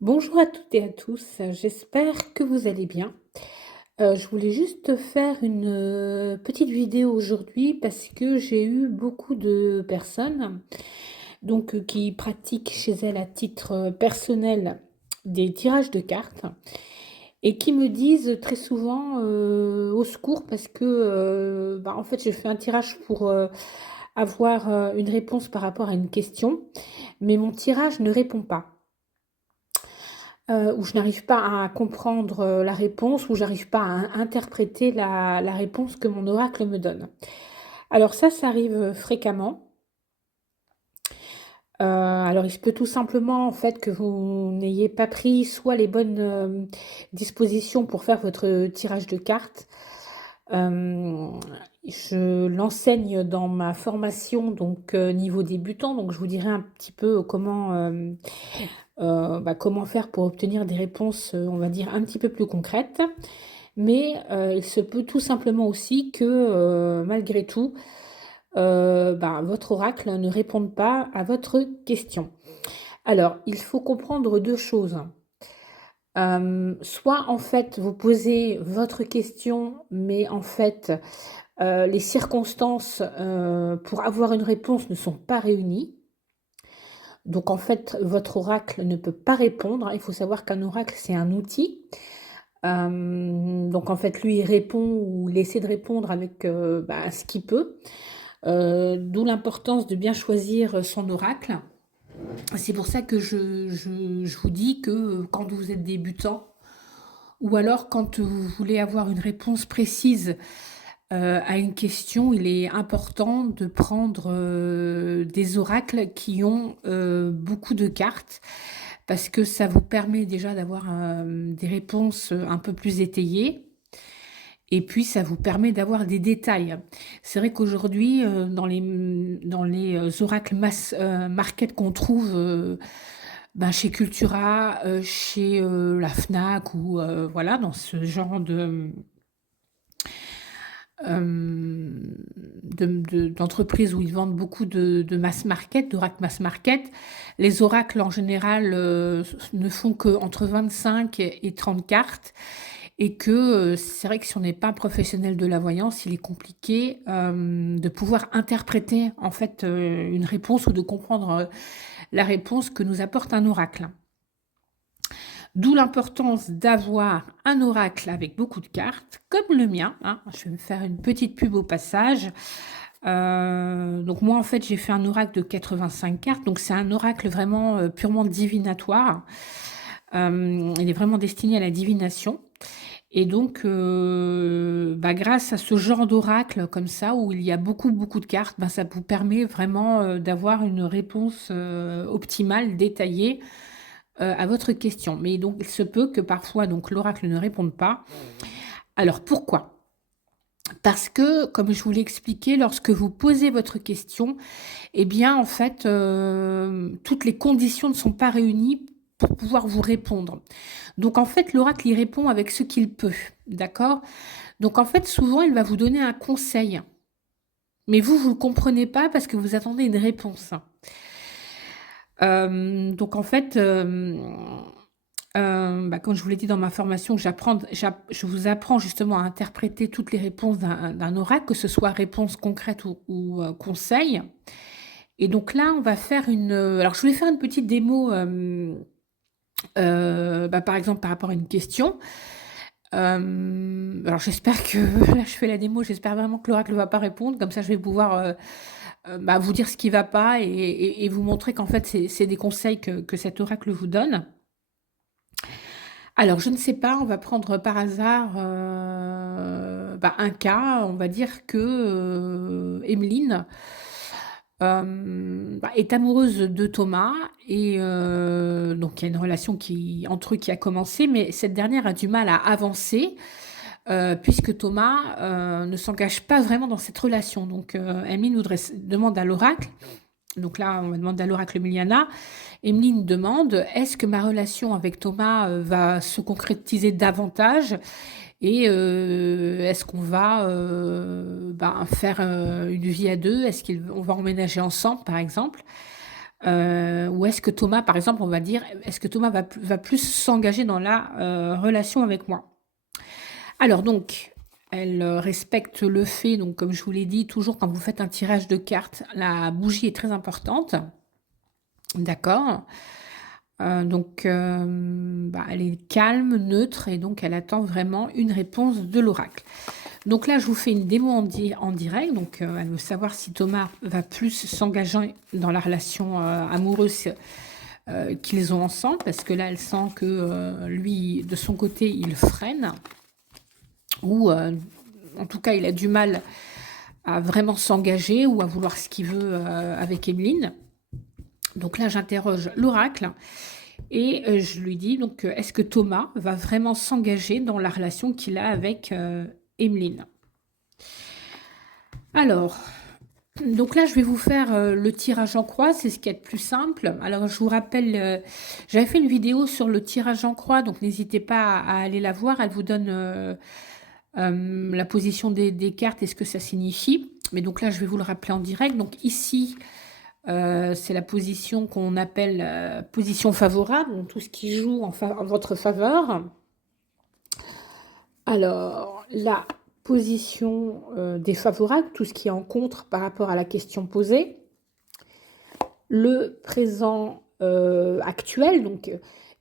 Bonjour à toutes et à tous, j'espère que vous allez bien. Je voulais juste faire une, petite vidéo aujourd'hui parce que j'ai eu beaucoup de personnes qui pratiquent chez elles à titre, personnel des tirages de cartes et qui me disent très souvent, au secours parce que, en fait, je fais un tirage pour, avoir, une réponse par rapport à une question, mais mon tirage ne répond pas. Où je n'arrive pas à comprendre, la réponse, où j'arrive pas à interpréter la réponse que mon oracle me donne. Alors ça arrive, fréquemment. Alors il se peut tout simplement, en fait, que vous n'ayez pas pris soit les bonnes, dispositions pour faire votre tirage de cartes. Hem, je l'enseigne dans ma formation, niveau débutant, donc je vous dirai un petit peu comment, comment faire pour obtenir des réponses, on va dire un petit peu plus concrètes. Mais, il se peut tout simplement aussi que, malgré tout, votre oracle ne réponde pas à votre question. Alors, il faut comprendre 2 choses. Soit en fait vous posez votre question, mais en fait, les circonstances, pour avoir une réponse ne sont pas réunies. Donc en fait, votre oracle ne peut pas répondre. Il faut savoir qu'un oracle, c'est un outil. Donc en fait, lui, il répond ou il essaie de répondre avec, ce qu'il peut. D'où l'importance de bien choisir son oracle. C'est pour ça que je vous dis que, quand vous êtes débutant ou alors quand vous voulez avoir une réponse précise, à une question, il est important de prendre, des oracles qui ont, beaucoup de cartes parce que ça vous permet déjà d'avoir, des réponses, un peu plus étayées et puis ça vous permet d'avoir des détails. C'est vrai qu'aujourd'hui, dans les, oracles mass market qu'on trouve, chez Cultura, chez, la Fnac ou, voilà, dans ce genre d'entreprises où ils vendent beaucoup de mass market, d'oracles mass market. Les oracles en général ne font qu'entre 25 et 30 cartes et que c'est vrai que si on n'est pas professionnel de la voyance, il est compliqué de pouvoir interpréter en fait une réponse ou de comprendre la réponse que nous apporte un oracle. D'où l'importance d'avoir un oracle avec beaucoup de cartes, comme le mien, hein. Je vais me faire une petite pub au passage. Donc moi, en fait, j'ai fait un oracle de 85 cartes. Donc c'est un oracle vraiment purement divinatoire. Il est vraiment destiné à la divination. Et donc, grâce à ce genre d'oracle comme ça, où il y a beaucoup, beaucoup de cartes, ça vous permet vraiment d'avoir une réponse optimale, détaillée à votre question. Mais donc, il se peut que parfois, donc, l'oracle ne réponde pas. Alors, pourquoi? Parce que, comme je vous l'ai expliqué, lorsque vous posez votre question, eh bien, en fait, toutes les conditions ne sont pas réunies pour pouvoir vous répondre. Donc, en fait, l'oracle, il répond avec ce qu'il peut, d'accord? Donc, en fait, souvent, il va vous donner un conseil. Mais vous ne le comprenez pas parce que vous attendez une réponse. Donc, en fait, comme je vous l'ai dit dans ma formation, je vous apprends justement à interpréter toutes les réponses d'un oracle, que ce soit réponse concrète ou conseil. Et donc là, on va faire alors je voulais faire une petite démo, par exemple par rapport à une question. Alors j'espère que là je fais la démo, j'espère vraiment que l'oracle ne va pas répondre, comme ça je vais pouvoir, vous dire ce qui ne va pas et vous montrer qu'en fait c'est des conseils que cet oracle vous donne. Alors, je ne sais pas, on va prendre par hasard, un cas. On va dire que, Emeline, est amoureuse de Thomas et donc il y a une relation entre eux qui a commencé, mais cette dernière a du mal à avancer, puisque Thomas, ne s'engage pas vraiment dans cette relation. Donc, Emeline demande à l'oracle, donc là, on va demander à l'oracle Emiliana. Emeline demande: est-ce que ma relation avec Thomas va se concrétiser davantage et est-ce qu'on va faire une vie à deux? Est-ce qu'on va emménager ensemble, par exemple? Ou est-ce que Thomas, par exemple, on va dire, est-ce que Thomas va plus s'engager dans la relation avec moi? Alors donc, elle respecte le fait, donc comme je vous l'ai dit, toujours quand vous faites un tirage de cartes, la bougie est très importante, d'accord? Donc, bah, elle est calme, neutre et donc elle attend vraiment une réponse de l'oracle. Donc là, je vous fais une démo en direct. Donc, elle veut savoir si Thomas va plus s'engager dans la relation amoureuse qu'ils ont ensemble, parce que là, elle sent que lui, de son côté, il freine, ou en tout cas, il a du mal à vraiment s'engager ou à vouloir ce qu'il veut avec Emeline. Donc là, j'interroge l'oracle et je lui dis, donc, est-ce que Thomas va vraiment s'engager dans la relation qu'il a avec Emeline? Alors, donc là, je vais vous faire le tirage en croix, c'est ce qui est le plus simple. Alors, je vous rappelle, j'avais fait une vidéo sur le tirage en croix, donc n'hésitez pas à aller la voir. Elle vous donne la position des cartes et ce que ça signifie. Mais donc là, je vais vous le rappeler en direct. Donc ici, c'est la position qu'on appelle position favorable, donc tout ce qui joue en votre faveur. Alors, la position défavorable, tout ce qui est en contre par rapport à la question posée. Le présent actuel, donc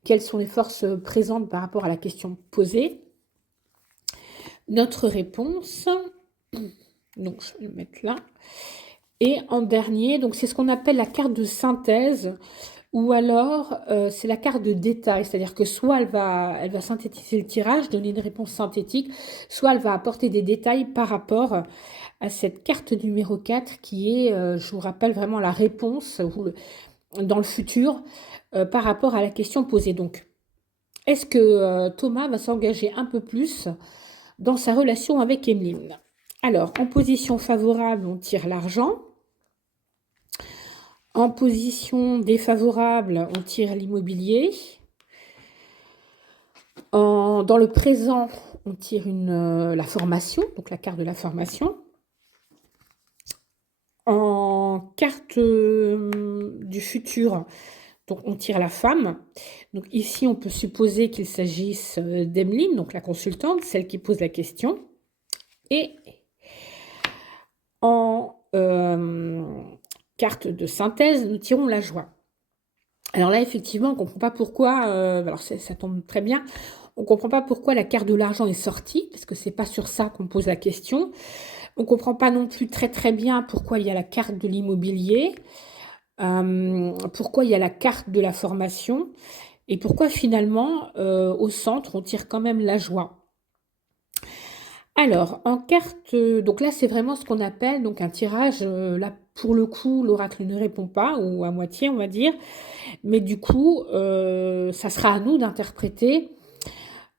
quelles sont les forces présentes par rapport à la question posée. Notre réponse, donc je vais le mettre là. Et en dernier, donc c'est ce qu'on appelle la carte de synthèse, ou alors c'est la carte de détail, c'est-à-dire que soit elle va synthétiser le tirage, donner une réponse synthétique, soit elle va apporter des détails par rapport à cette carte numéro 4 qui est, je vous rappelle, vraiment la réponse dans le futur par rapport à la question posée. Donc, est-ce que Thomas va s'engager un peu plus dans sa relation avec Emeline? Alors, en position favorable, on tire l'argent. En position défavorable, on tire l'immobilier. Dans le présent, on tire la formation, donc la carte de la formation. En carte du futur, donc on tire la femme. Donc ici, on peut supposer qu'il s'agisse d'Emeline, donc la consultante, celle qui pose la question. Et en carte de synthèse, nous tirons la joie. Alors là, effectivement, on ne comprend pas pourquoi, alors ça tombe très bien, on ne comprend pas pourquoi la carte de l'argent est sortie, parce que ce n'est pas sur ça qu'on pose la question. On ne comprend pas non plus très très bien pourquoi il y a la carte de l'immobilier, pourquoi il y a la carte de la formation, et pourquoi finalement, au centre, on tire quand même la joie. Alors, en carte, donc là, c'est vraiment ce qu'on appelle donc un tirage, là, pour le coup, l'oracle ne répond pas, ou à moitié, on va dire. Mais du coup, ça sera à nous d'interpréter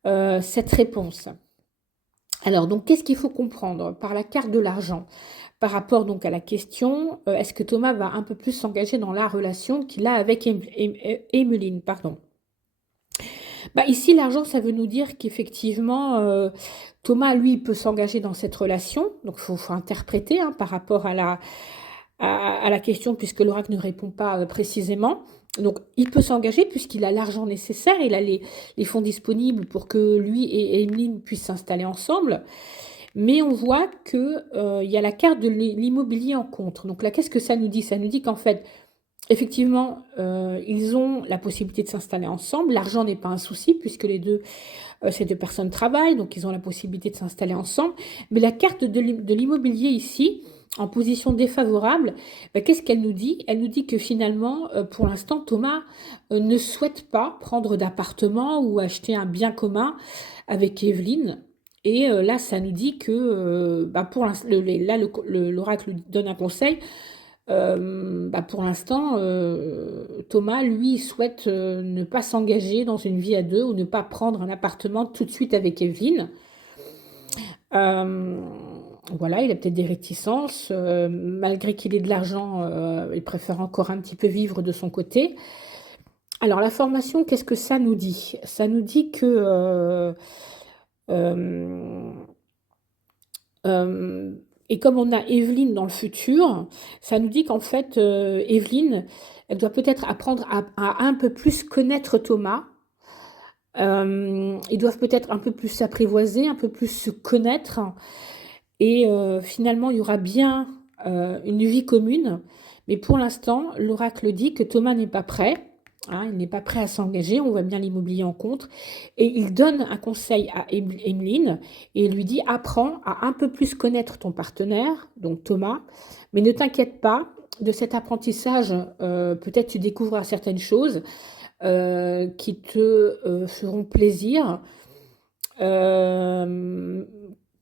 cette réponse. Alors, donc, qu'est-ce qu'il faut comprendre par la carte de l'argent? Par rapport donc à la question, est-ce que Thomas va un peu plus s'engager dans la relation qu'il a avec Emeline, pardon. Bah, ici, l'argent, ça veut nous dire qu'effectivement, Thomas, lui, il peut s'engager dans cette relation. Donc, il faut interpréter hein, par rapport à la question, puisque l'oracle ne répond pas précisément. Donc, il peut s'engager puisqu'il a l'argent nécessaire, il a les fonds disponibles pour que lui et Emeline puissent s'installer ensemble. Mais on voit qu'il y a la carte de l'immobilier en contre. Donc là, qu'est-ce que ça nous dit? Ça nous dit qu'en fait, effectivement, ils ont la possibilité de s'installer ensemble. L'argent n'est pas un souci puisque ces deux personnes travaillent, donc ils ont la possibilité de s'installer ensemble. Mais la carte de l'immobilier ici, en position défavorable, ben, qu'est-ce qu'elle nous dit? Elle nous dit que finalement, pour l'instant, Thomas ne souhaite pas prendre d'appartement ou acheter un bien commun avec Evelyne. Et là, ça nous dit que bah, pour l'instant, là, l'oracle donne un conseil. Bah, pour l'instant, Thomas, lui, souhaite ne pas s'engager dans une vie à deux ou ne pas prendre un appartement tout de suite avec Evelyne. Voilà, il a peut-être des réticences. Malgré qu'il ait de l'argent, il préfère encore un petit peu vivre de son côté. Alors, la formation, qu'est-ce que ça nous dit? Ça nous dit que Et comme on a Evelyne dans le futur, ça nous dit qu'en fait, Evelyne, elle doit peut-être apprendre à un peu plus connaître Thomas. Ils doivent peut-être un peu plus s'apprivoiser, un peu plus se connaître. Et finalement, il y aura bien une vie commune. Mais pour l'instant, l'oracle dit que Thomas n'est pas prêt. Hein, il n'est pas prêt à s'engager. On voit bien l'immobilier en contre. Et il donne un conseil à Emeline et il lui dit: apprends à un peu plus connaître ton partenaire, donc Thomas. Mais ne t'inquiète pas de cet apprentissage. Peut-être tu découvriras certaines choses qui te feront plaisir.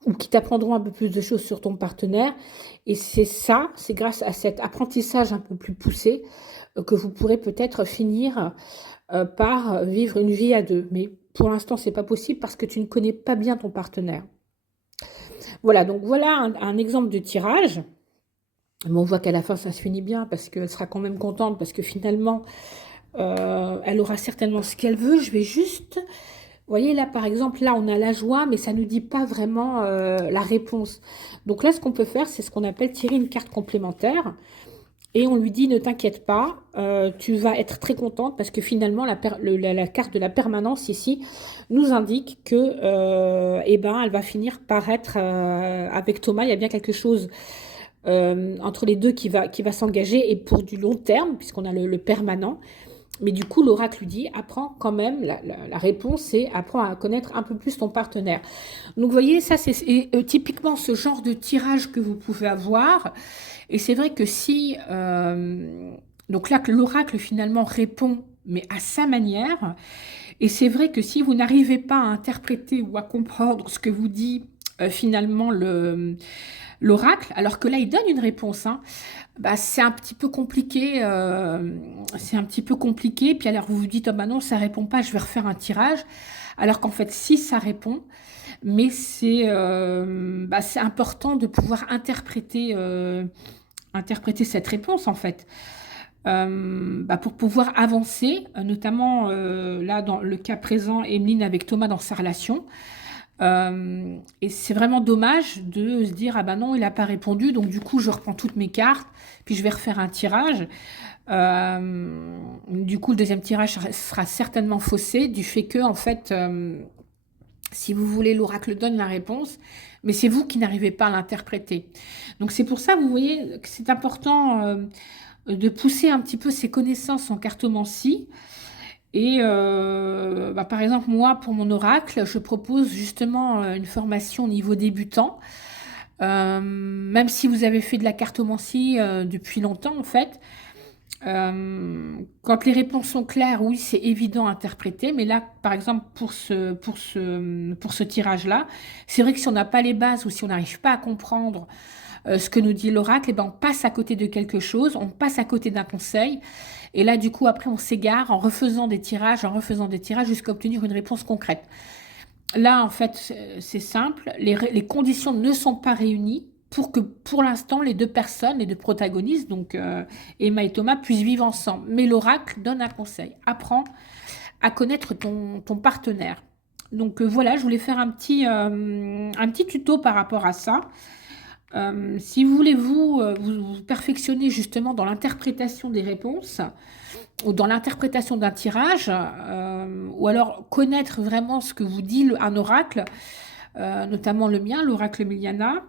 Ou qui t'apprendront un peu plus de choses sur ton partenaire. Et c'est grâce à cet apprentissage un peu plus poussé que vous pourrez peut-être finir par vivre une vie à deux. Mais pour l'instant, c'est pas possible parce que tu ne connais pas bien ton partenaire. Voilà, donc voilà un exemple de tirage. Mais on voit qu'à la fin, ça se finit bien parce qu'elle sera quand même contente parce que finalement, elle aura certainement ce qu'elle veut. Je vais juste... Vous voyez, là, par exemple, là, on a la joie, mais ça ne nous dit pas vraiment la réponse. Donc là, ce qu'on peut faire, c'est ce qu'on appelle tirer une carte complémentaire. Et on lui dit: ne t'inquiète pas, tu vas être très contente parce que finalement, la carte de la permanence ici nous indique que eh ben, elle va finir par être avec Thomas. Il y a bien quelque chose entre les deux qui va s'engager et pour du long terme, puisqu'on a le permanent. Mais du coup, l'oracle lui dit: apprends quand même, la réponse c'est apprends à connaître un peu plus ton partenaire. Donc vous voyez, ça c'est typiquement ce genre de tirage que vous pouvez avoir. Et c'est vrai que si... donc là, l'oracle finalement répond, mais à sa manière. Et c'est vrai que si vous n'arrivez pas à interpréter ou à comprendre ce que vous dit finalement l'oracle, alors que là, il donne une réponse, hein, bah, c'est un petit peu compliqué. C'est un petit peu compliqué. Puis alors, vous vous dites: oh bah non, ça répond pas, je vais refaire un tirage. Alors qu'en fait, si, ça répond. Mais c'est important de pouvoir interpréter cette réponse, en fait. Pour pouvoir avancer, notamment là, dans le cas présent, Emeline avec Thomas dans sa relation. Et c'est vraiment dommage de se dire: ah ben non, il n'a pas répondu, donc du coup je reprends toutes mes cartes, puis je vais refaire un tirage. Du coup, le deuxième tirage sera certainement faussé du fait que, en fait, si vous voulez, l'oracle donne la réponse, mais c'est vous qui n'arrivez pas à l'interpréter. Donc c'est pour ça, vous voyez, que c'est important de pousser un petit peu ses connaissances en cartomancie. Et par exemple, moi, pour mon oracle, je propose justement une formation au niveau débutant. Même si vous avez fait de la cartomancie depuis longtemps, en fait, quand les réponses sont claires, oui, c'est évident à interpréter. Mais là, par exemple, pour ce tirage-là, c'est vrai que si on n'a pas les bases ou si on n'arrive pas à comprendre ce que nous dit l'oracle, eh ben, on passe à côté de quelque chose, on passe à côté d'un conseil. Et là, du coup, après, on s'égare en refaisant des tirages, jusqu'à obtenir une réponse concrète. Là, en fait, c'est simple. Les conditions ne sont pas réunies pour que, pour l'instant, les deux personnes, les deux protagonistes, donc Emma et Thomas, puissent vivre ensemble. Mais l'oracle donne un conseil. Apprends à connaître ton partenaire. Donc voilà, je voulais faire un petit tuto par rapport à ça. Si vous voulez vous perfectionner justement dans l'interprétation des réponses ou dans l'interprétation d'un tirage, ou alors connaître vraiment ce que vous dit un oracle, notamment le mien, l'oracle Miliana,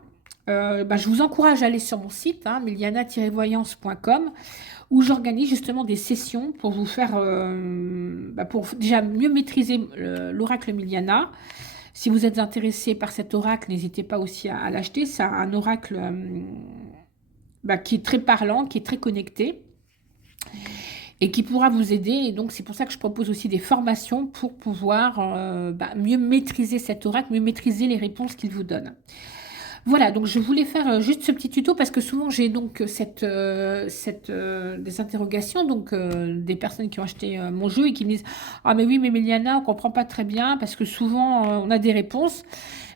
je vous encourage à aller sur mon site, hein, miliana-voyance.com, où j'organise justement des sessions pour vous faire, pour déjà mieux maîtriser l'oracle Miliana. Si vous êtes intéressé par cet oracle, n'hésitez pas aussi à l'acheter. C'est un oracle qui est très parlant, qui est très connecté et qui pourra vous aider. Et donc, c'est pour ça que je propose aussi des formations pour pouvoir mieux maîtriser cet oracle, mieux maîtriser les réponses qu'il vous donne. Voilà, donc je voulais faire juste ce petit tuto parce que souvent j'ai donc des interrogations, donc des personnes qui ont acheté mon jeu et qui me disent: ah mais oui, mais Miliana, on comprend pas très bien parce que souvent on a des réponses,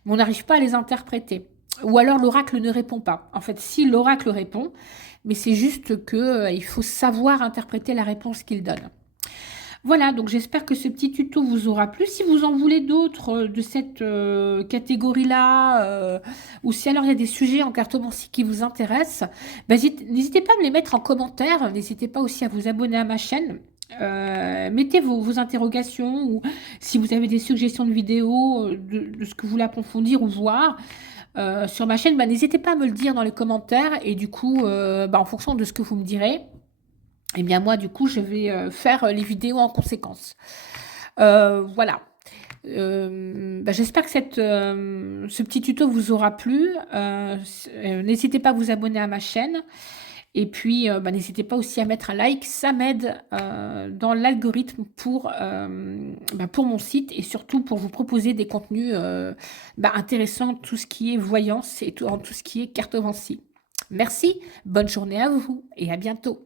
mais on n'arrive pas à les interpréter. Ou alors l'oracle ne répond pas. En fait, si l'oracle répond, mais c'est juste que il faut savoir interpréter la réponse qu'il donne. Voilà, donc j'espère que ce petit tuto vous aura plu. Si vous en voulez d'autres de cette catégorie-là, ou si alors il y a des sujets en cartomancie qui vous intéressent, bah, n'hésitez pas à me les mettre en commentaire. N'hésitez pas aussi à vous abonner à ma chaîne. Mettez vos interrogations ou si vous avez des suggestions de vidéos de ce que vous voulez approfondir ou voir sur ma chaîne, bah, n'hésitez pas à me le dire dans les commentaires et du coup, bah, en fonction de ce que vous me direz, eh bien moi, du coup, je vais faire les vidéos en conséquence. Voilà. Bah, j'espère que ce petit tuto vous aura plu. N'hésitez pas à vous abonner à ma chaîne. Et puis, bah, n'hésitez pas aussi à mettre un like. Ça m'aide dans l'algorithme bah, pour mon site et surtout pour vous proposer des contenus bah, intéressants, tout ce qui est voyance et tout ce qui est cartomancie. Merci, bonne journée à vous et à bientôt.